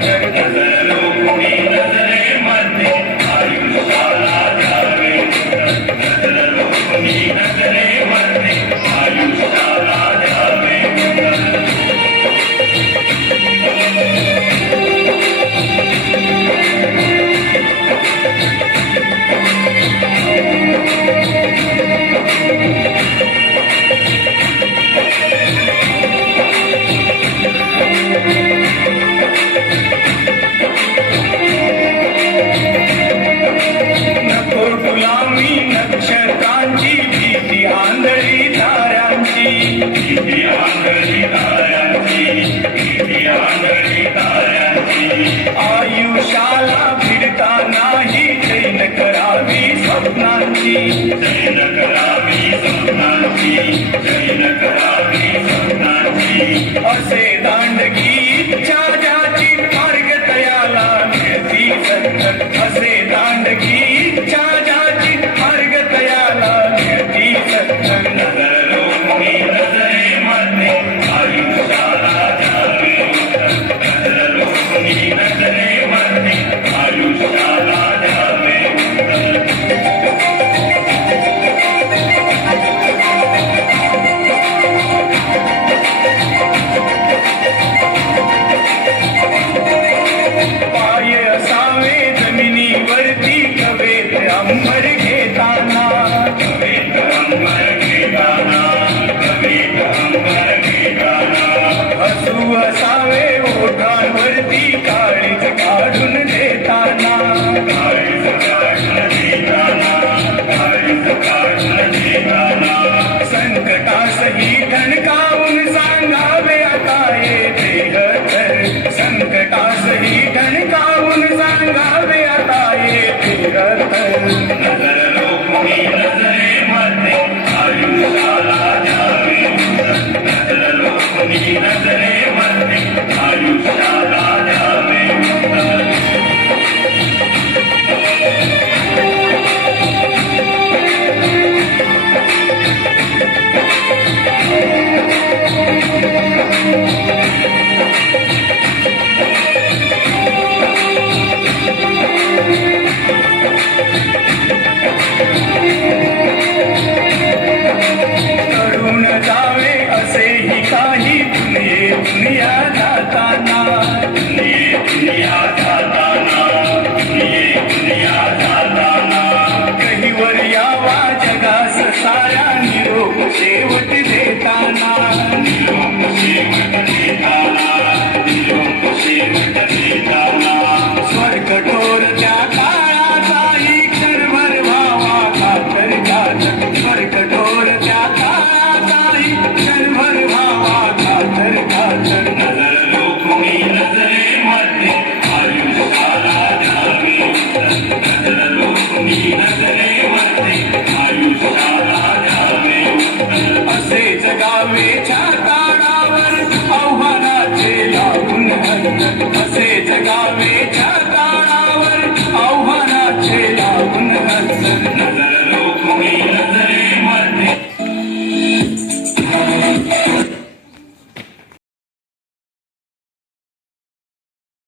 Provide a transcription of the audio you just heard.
Thank you. दिवसाला भिडता नाही चैन करावी स्वप्नाची. संकटासही Darling.